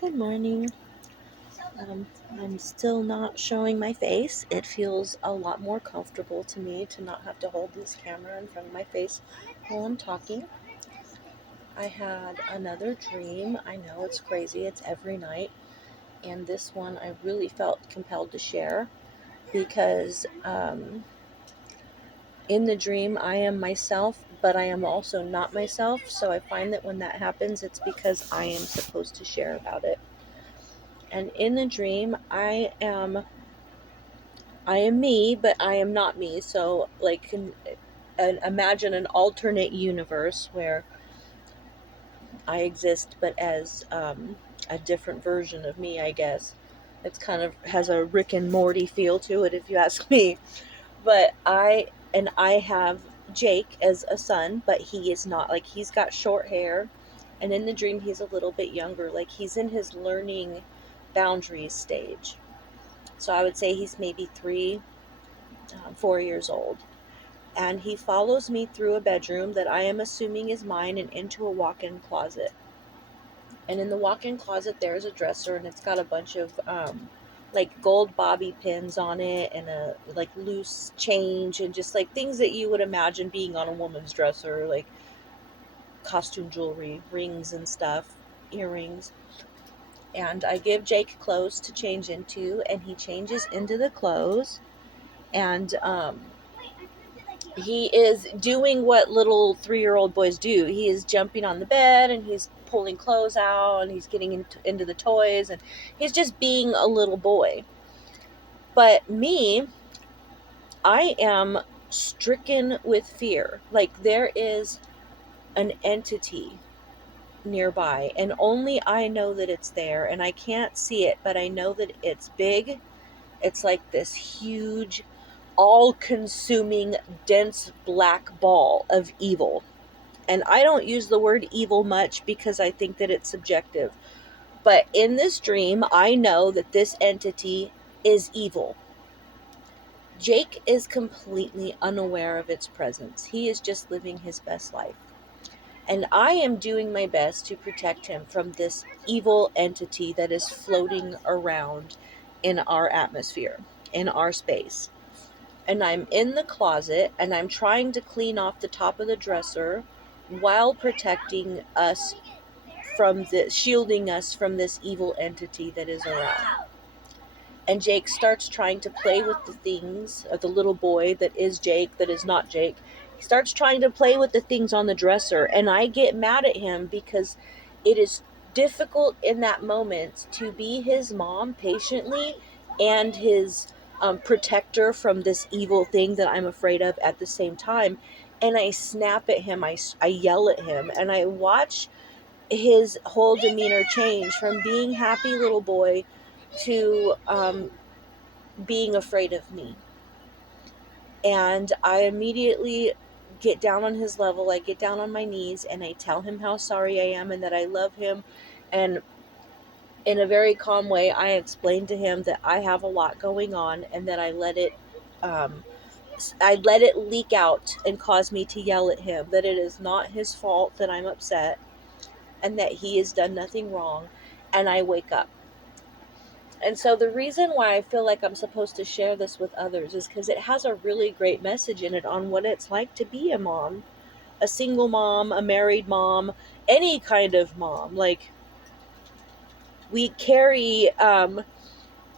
Good morning. I'm still not showing my face. It feels a lot more comfortable to me to not have to hold this camera in front of my face while I'm talking. I had another dream. I know it's crazy, it's every night. And this one I really felt compelled to share because in the dream I am myself, but I am also not myself. So I find that when that happens, it's because I am supposed to share about it. And in the dream, I am me, but I am not me. So, like, imagine an alternate universe where I exist, but as a different version of me, I guess. It's kind of has a Rick and Morty feel to it, if you ask me. But I have Jake as a son, but he is not. Like, he's got short hair, and in the dream, he's a little bit younger. Like, he's in his learning boundaries stage. So I would say he's maybe 4 years old, and he follows me through a bedroom that I am assuming is mine and into a walk-in closet. And in the walk-in closet, there's a dresser, and it's got a bunch of like gold bobby pins on it, and a like loose change, and just like things that you would imagine being on a woman's dresser, like costume jewelry, rings and stuff, earrings. And I give Jake clothes to change into, and he changes into the clothes, and he is doing what little 3-year-old boys do. He is jumping on the bed, and he's pulling clothes out, and he's getting into the toys, and he's just being a little boy. But me, I am stricken with fear. Like, there is an entity nearby, and only I know that it's there, and I can't see it, but I know that it's big. It's like this huge, all consuming, dense black ball of evil. And I don't use the word evil much because I think that it's subjective. But in this dream, I know that this entity is evil. Jake is completely unaware of its presence. He is just living his best life. And I am doing my best to protect him from this evil entity that is floating around in our atmosphere, in our space. And I'm in the closet, and I'm trying to clean off the top of the dresser while protecting us from the shielding us from this evil entity that is around. And Jake starts trying to play with the things of the little boy that is Jake, that is not Jake. He starts trying to play with the things on the dresser, and I get mad at him because it is difficult in that moment to be his mom patiently and his protector from this evil thing that I'm afraid of at the same time. And I snap at him, I yell at him, and I watch his whole demeanor change from being happy little boy to being afraid of me. And I immediately get down on his level. I get down on my knees, and I tell him how sorry I am and that I love him. And in a very calm way, I explain to him that I have a lot going on, and that um, I let it leak out and cause me to yell at him, that it is not his fault that I'm upset, and that he has done nothing wrong. And I wake up. And so the reason why I feel like I'm supposed to share this with others is because it has a really great message in it on what it's like to be a mom, a single mom, a married mom, any kind of mom. Like, we carry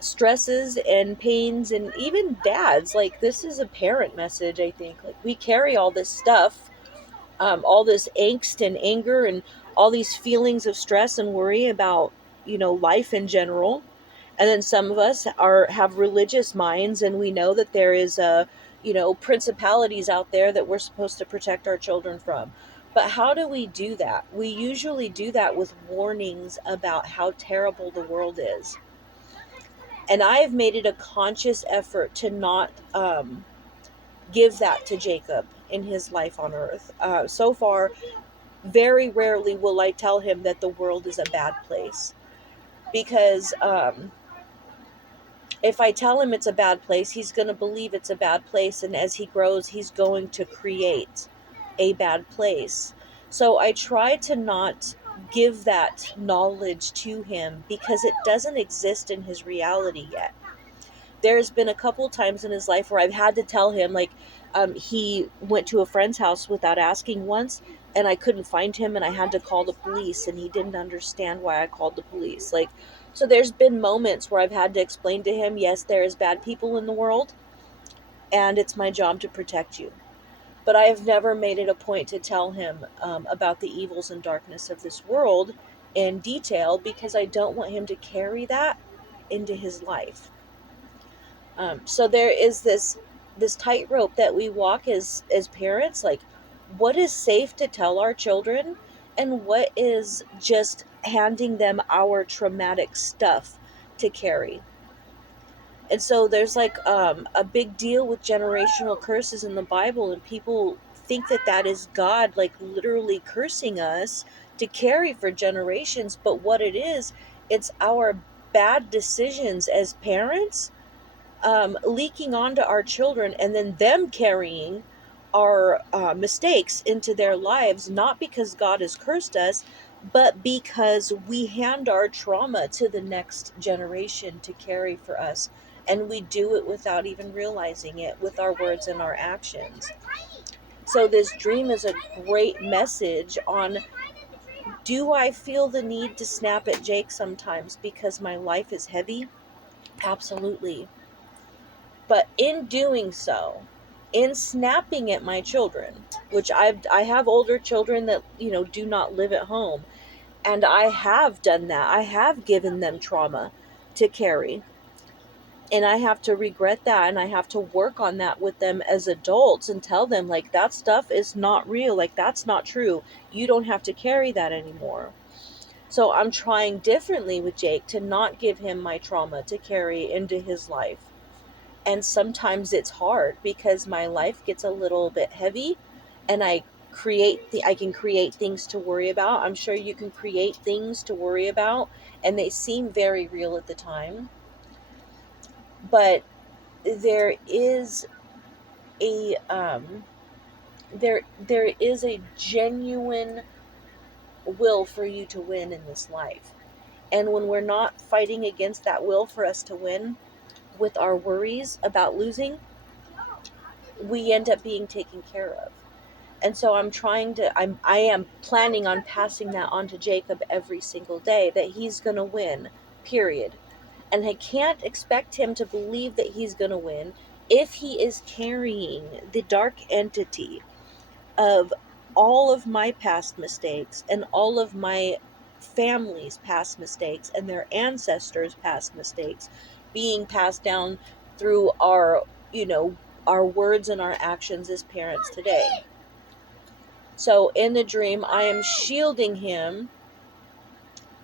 stresses and pains, and even dads. Like, this is a parent message, I think. Like, we carry all this stuff, all this angst and anger, and all these feelings of stress and worry about, life in general. And then some of us are have religious minds, and we know that there is principalities out there that we're supposed to protect our children from. But how do we do that? We usually do that with warnings about how terrible the world is. And I have made it a conscious effort to not give that to Jacob in his life on earth. So far, very rarely will I tell him that the world is a bad place, because if I tell him it's a bad place, he's going to believe it's a bad place. And as he grows, he's going to create a bad place. So I try to not give that knowledge to him because it doesn't exist in his reality yet. There's been a couple times in his life where I've had to tell him, like, he went to a friend's house without asking once, and I couldn't find him, and I had to call the police, and he didn't understand why I called the police. Like, so there's been moments where I've had to explain to him, yes, there is bad people in the world, and it's my job to protect you. But I have never made it a point to tell him about the evils and darkness of this world in detail because I don't want him to carry that into his life. So there is this tightrope that we walk as parents. Like, what is safe to tell our children, and what is just handing them our traumatic stuff to carry. And so there's like a big deal with generational curses in the Bible, and people think that that is God like literally cursing us to carry for generations. But what it is, it's our bad decisions as parents leaking onto our children, and then them carrying our mistakes into their lives, not because God has cursed us, but because we hand our trauma to the next generation to carry for us. And we do it without even realizing it with our words and our actions. So, this dream is a great message on, do I feel the need to snap at Jake sometimes because my life is heavy? Absolutely. But in doing so, in snapping at my children, which I have older children that, do not live at home, and I have done that. I have given them trauma to carry. And I have to regret that, and I have to work on that with them as adults and tell them, like, that stuff is not real. Like, that's not true. You don't have to carry that anymore. So I'm trying differently with Jake to not give him my trauma to carry into his life. And sometimes it's hard because my life gets a little bit heavy, and I can create things to worry about. I'm sure you can create things to worry about, and they seem very real at the time. But there is a there is a genuine will for you to win in this life. And when we're not fighting against that will for us to win with our worries about losing, we end up being taken care of. And so I am planning on passing that on to Jacob every single day, that he's going to win, period. And I can't expect him to believe that he's going to win if he is carrying the dark entity of all of my past mistakes and all of my family's past mistakes and their ancestors' past mistakes being passed down through our words and our actions as parents today. So in the dream, I am shielding him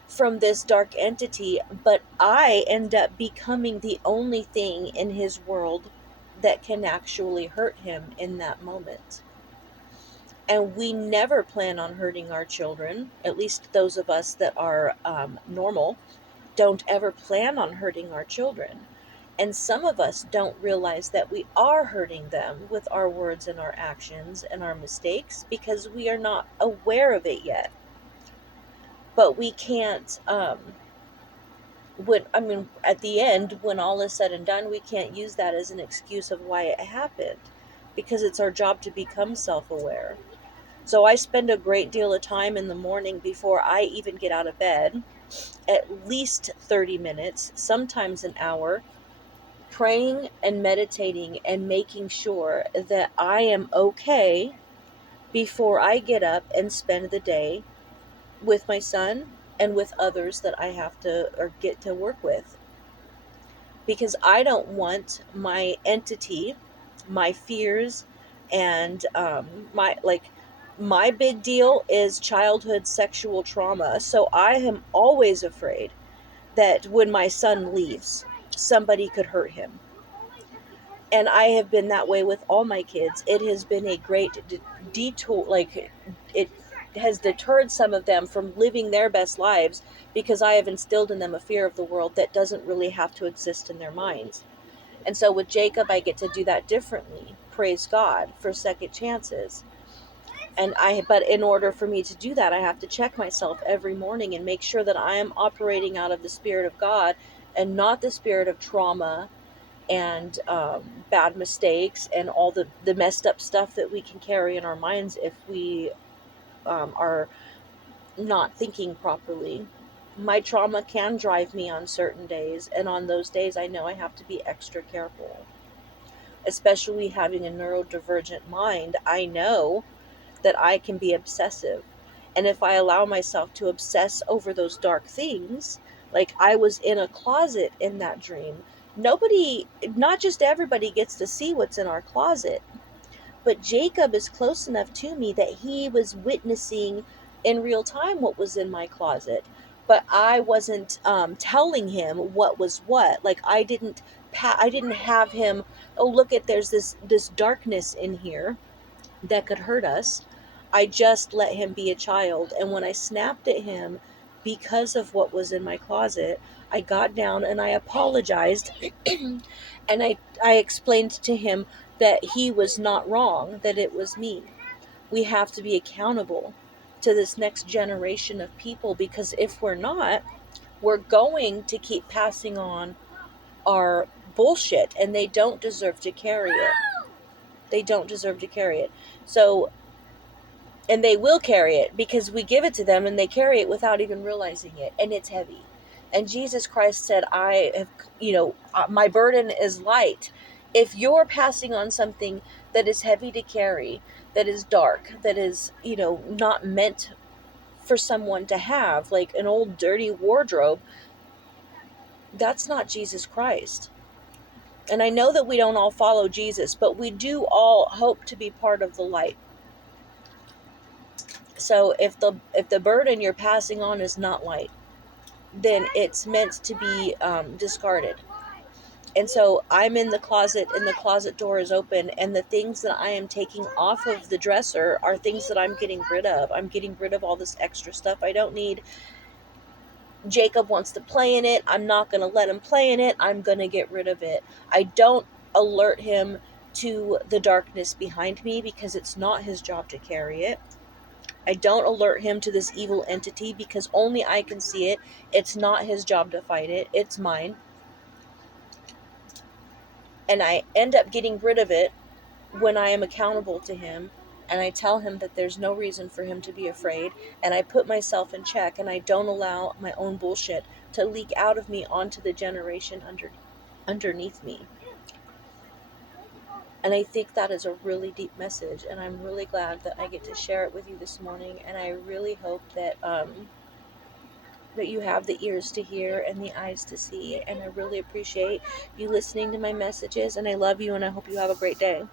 from this dark entity, but I end up becoming the only thing in his world that can actually hurt him in that moment. And we never plan on hurting our children, at least those of us that are normal, don't ever plan on hurting our children. And some of us don't realize that we are hurting them with our words and our actions and our mistakes because we are not aware of it yet. But we can't, at the end, when all is said and done, we can't use that as an excuse of why it happened, because it's our job to become self-aware. So I spend a great deal of time in the morning before I even get out of bed, at least 30 minutes, sometimes an hour, praying and meditating and making sure that I am okay before I get up and spend the day with my son and with others that I have to or get to work with. Because I don't want my entity, my fears, and my big deal is childhood sexual trauma. So I am always afraid that when my son leaves, somebody could hurt him. And I have been that way with all my kids. It has been a great detour. Like, it has deterred some of them from living their best lives because I have instilled in them a fear of the world that doesn't really have to exist in their minds. And so with Jacob, I get to do that differently. Praise God for second chances. But in order for me to do that, I have to check myself every morning and make sure that I am operating out of the Spirit of God and not the spirit of trauma and bad mistakes and all the messed up stuff that we can carry in our minds if we are not thinking properly. My trauma can drive me on certain days, and on those days, I know I have to be extra careful. Especially having a neurodivergent mind, I know that I can be obsessive. And if I allow myself to obsess over those dark things, like I was in a closet in that dream, not just everybody gets to see what's in our closet, but Jacob is close enough to me that he was witnessing in real time what was in my closet. But I wasn't telling him what was what. Like I didn't have him. Oh, look at there's this darkness in here that could hurt us. I just let him be a child. And when I snapped at him because of what was in my closet, I got down and I apologized and I explained to him that he was not wrong, that it was me. We have to be accountable to this next generation of people, because if we're not, we're going to keep passing on our bullshit, and they don't deserve to carry it. They don't deserve to carry it. So, and they will carry it because we give it to them and they carry it without even realizing it, and it's heavy. And Jesus Christ said, I have, my burden is light. If you're passing on something that is heavy to carry, that is dark, that is, not meant for someone to have, like an old dirty wardrobe, that's not Jesus Christ. And I know that we don't all follow Jesus, but we do all hope to be part of the light. So if the burden you're passing on is not light, then it's meant to be discarded. And so I'm in the closet, and the closet door is open, and the things that I am taking off of the dresser are things that I'm getting rid of. I'm getting rid of all this extra stuff I don't need. Jacob wants to play in it. I'm not going to let him play in it. I'm going to get rid of it. I don't alert him to the darkness behind me because it's not his job to carry it. I don't alert him to this evil entity because only I can see it. It's not his job to fight it. It's mine. And I end up getting rid of it when I am accountable to him, and I tell him that there's no reason for him to be afraid, and I put myself in check, and I don't allow my own bullshit to leak out of me onto the generation underneath me. And I think that is a really deep message, and I'm really glad that I get to share it with you this morning, and I really hope that that you have the ears to hear and the eyes to see. And I really appreciate you listening to my messages, and I love you, and I hope you have a great day.